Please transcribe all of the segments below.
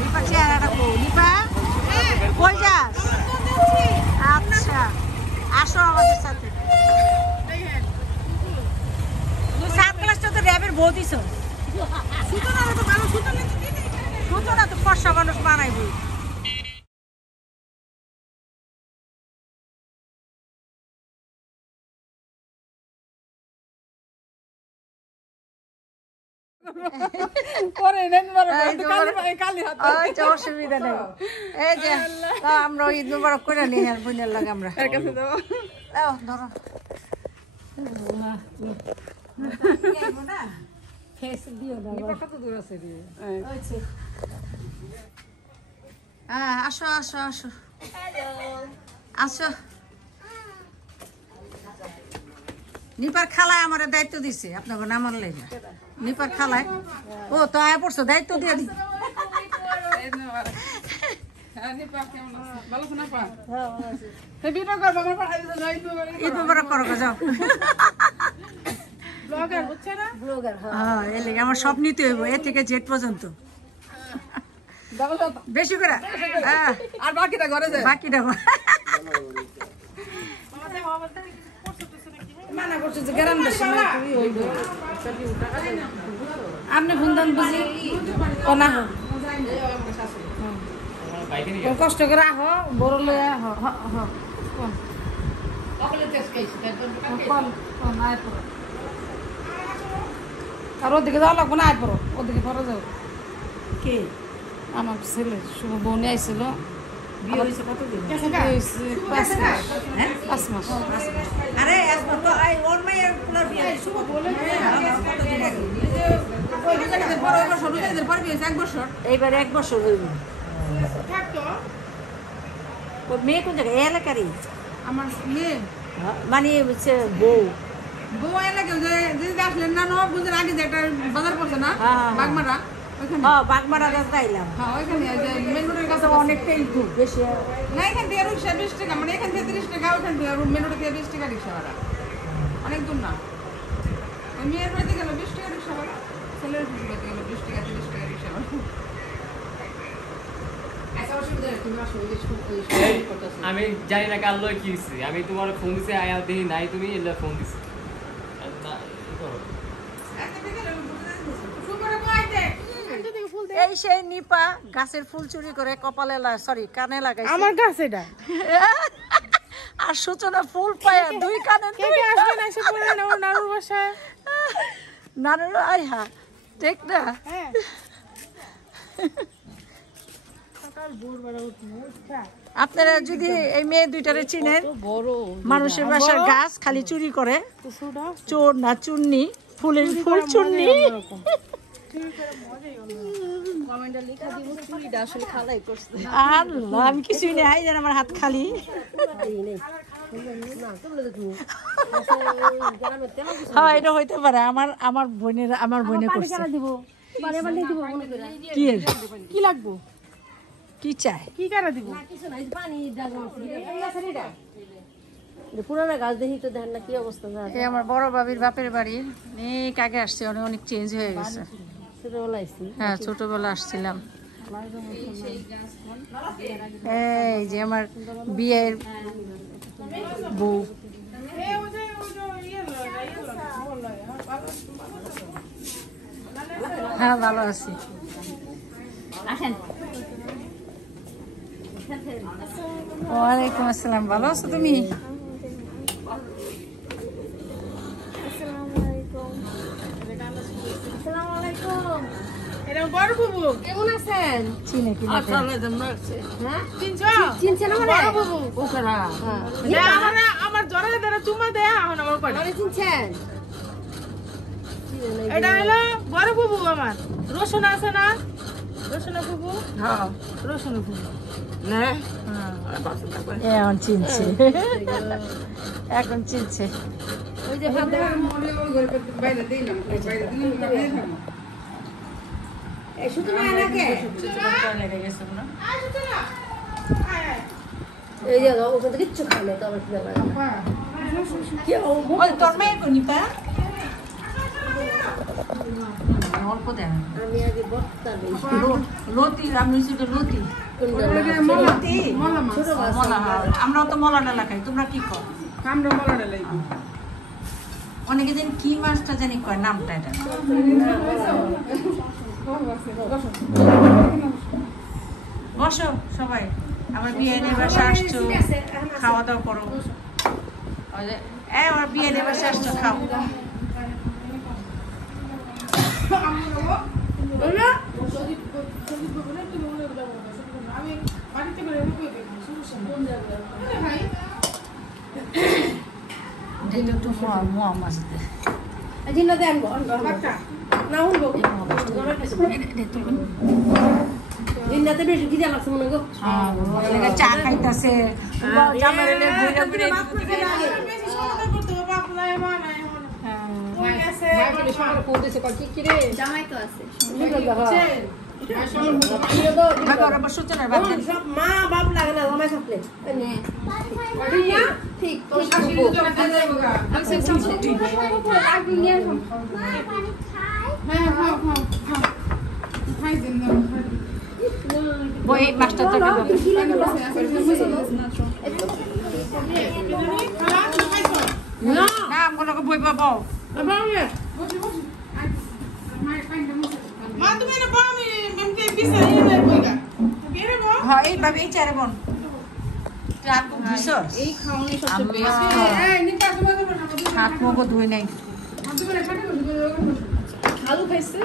নিপা চেহারাটা কো নিপা কই যাস আচ্ছা আসো আমাদের সাথে তুই 7 ক্লাসটা তো র্যাবের বউ দিছ সুতনা তো ভালো সুতনা তো ফর্সা মানুষ বানাইবি অসুবিধা নেই এই যে আমরা ঈদ মুবারক করে নিই আর বোনের লাগে আমরা ধরো আসো আসো আসো আসো নিপার খালায় আমার দায়িত্ব দিছে আপনাকে নাম আনলে নিপার খালায় ও তো আয় পড়ছো দায়িত্ব দিয়ে দি ঈদ মুবারক করো যাও আমার সব নিতে হইব এ থেকে জেড পর্যন্ত বেশি করে আর বাকিটা ঘরে যায় বাকিটা আপনি ভুন্দান বুঝি ও না কষ্ট করে আহ বড় লয়ে আর ওদিকে যাওয়া লাগবো না আয় পড়ো ওদিকে পরে যাও কে আমার ছেলে শুভ বোনে আইছিল এইবার 1 বছর হইব মেয়ে কোন জায়গায় এলাকারই আমার মেয়ে মানে হচ্ছে বউ বউ এলাকা আসলেন না বুঝলেন আগে যে একটা বাজার পড়ছে না বাগমারা বাগমারা যাইলাম মেন রোডের কাছে অনেকটাই দূর বেশি না এখান থেকে 20 টাকা মানে এখান থেকে 30 টাকা ওখান থেকে মেন রোড থেকে 20 টাকা রিক্সা ভাড়া অনেক দূর না মেয়ের বাড়িতে গেল 20 টাকা রিক্সা ভাড়া ছেলের বাড়িতে গেল 20 টাকা 30 টাকা রিক্সা ভাড়া আমি জানি না কার লয় কি হইছে আমি তোমার ফোন দিছি আয়া দেখি নাই তুমি এলা ফোন দিছি এই সেই নিপা গাছের ফুল চুরি করে কপালে সরি কানে লাগাইছে আমার গাছ এটা আর সূচনা ফুল পায়া 2 কানে কে আসবে না এসে পড়ে না ওর নানুর বাসায় নানুর আই হা ঠিক না হ্যাঁ সকাল ভোরবেলা উঠা আপনারা যদি এই মেয়ে দুইটারে চিনেন মানুষের বাসার গাছ খালি চুরি করে চোর না চুন্নি ফুলের ফুল চুন্নি আমি কিছুই নেই যেন আমার হাত খালি হ্যাঁ এটা হইতে পারে আমার বোনের করছে কি লাগবো কি চাই কি কারা দিব পুরানা গাছ দেখি তো দেখেন না কি অবস্থা এই আমার বড় বাবির বাপের বাড়ি অনেক আগে আসছে অনেক চেঞ্জ হয়ে গেছে হ্যাঁ ছোটবেলা আসছিলাম এই যে আমার বিয়ের বউ হ্যাঁ ভালো আছি ওয়ালাইকুম আসসালাম ভালো আছো তুমি কেমন আছেন চিনে কি আমার জ্বরে দ্বারা চুমা দেয়া এখন আমার চিনছেন এটা হলো বড় বুবু আমার রসুন আছে না রসুন বুবু হ্যাঁ রসুন বুবু এখন চিনছে এখন চিনছে ওই যে এই যে ওখান থেকে কিচ্ছু খায় না তো আমার তোর মেয়ে কোন নিপা অল্প দেন আমি আগে বত্তা দেই লতি আমি শুধু লতি লতি মলা আমরাও তো মলা ডালা খাই তোমরা কি কর আমরা মলা ডালাই অনেকে যেন কি মাছটা জানি কয় নামটা এটা বসো সবাই আমার বিয়ে নিয়ে বাসা আসছো খাওয়া দাওয়া করো আমার বিয়ে নিয়ে বাসা আসছো খাও একটু মোয়া মাছ দে জিন্না দেন না উঠবো জিন্নাতে বেশি খিদে লাগছে মনে গো চা খাইতেছে জামাই তো আছে মা বাপ লাগে না জামাই থাকলে ঠিক বই মাছটা তো না আমগুলোকে বই পাবো হ্যাঁ এইভাবে এই চারে বোন হাত মুখ ধুই নাই আলু খাইছে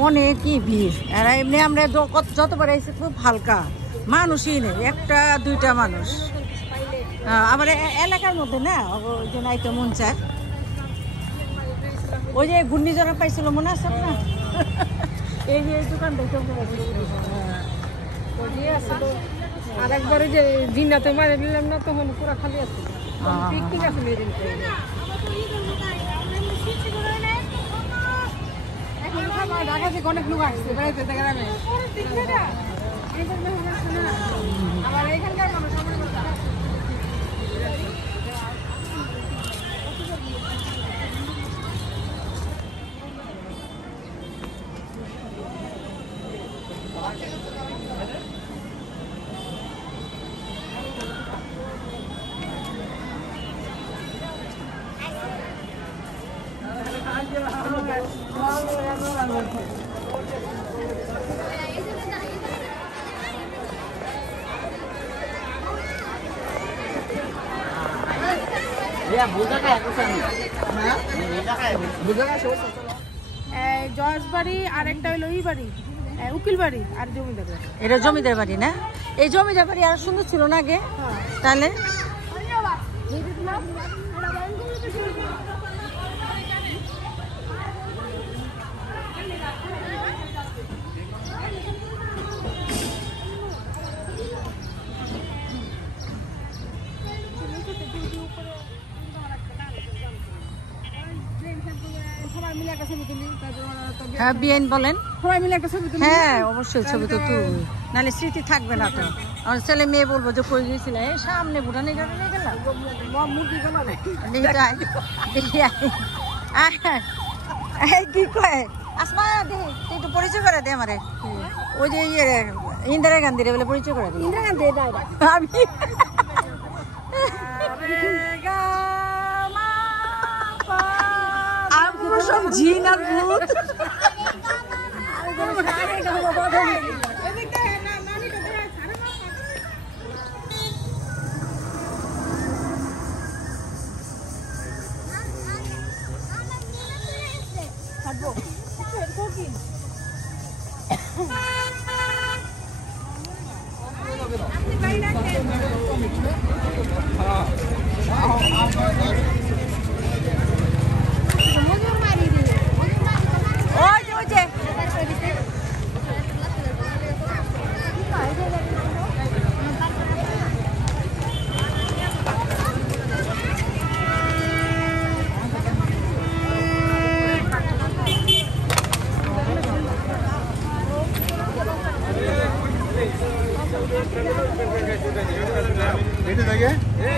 অনেকই ভিড় আর এমনি আমরা যতবার এসে খুব হালকা মানুষই নেই একটা দুইটা মানুষ আমার এলাকার মধ্যে না ওই যে নাইতো মন চায় ওই যে ঘূর্ণিঝড় পাইছিল মনে আছে না এই যে দোকান দেখতে আর একবারে যে জিন্নাতে মারে নিলাম না তখন পুরো খালি আছে ঠিক আছে ঢাকা থেকে অনেক লোক আসছে বেড়াইতে গ্রামে আবার এখানকার মানুষ জজবাড়ি আর একটা হলো ই বাড়ি উকিল বাড়ি আর জমিদার বাড়ি এটা জমিদার বাড়ি না এই জমিদার বাড়ি আর সুন্দর ছিল না আগে তাহলে হ্যাঁ বিয়েন বলেন হ্যাঁ অবশ্যই ছবি তো তুই নাহলে স্মৃতি থাকবে না তো আমার ছেলে মেয়ে বলবো যে কই গেছিল এই সামনে ভুটানে গেলাম কি কয় আসমা দেখি তুই একটু পরিচয় করে দে আমারে ওই যে ইয়ে ইন্দিরা গান্ধী রে বলে পরিচয় করে দে ইন্দিরা গান্ধী আমি সব জিন আর ভূত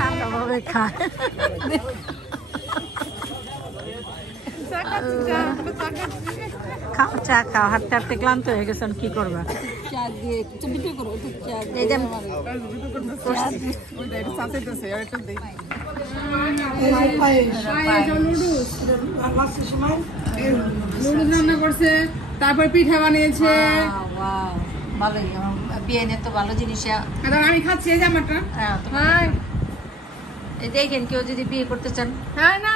ঠান্ডাভাবে খায় খাও চা খাও, হাঁটতে হাঁটতে ক্লান্ত হয়ে গেছেন, কি করবা? এই যে নুডলস রান্না করছে, তারপর পিঠা বানিয়েছে। ভালোই, বিয়ে নিয়ে তো ভালো জিনিস। আর আমি খাচ্ছি এই জামাটা। দেখেন কেউ যদি বিয়ে করতে চান, হ্যাঁ না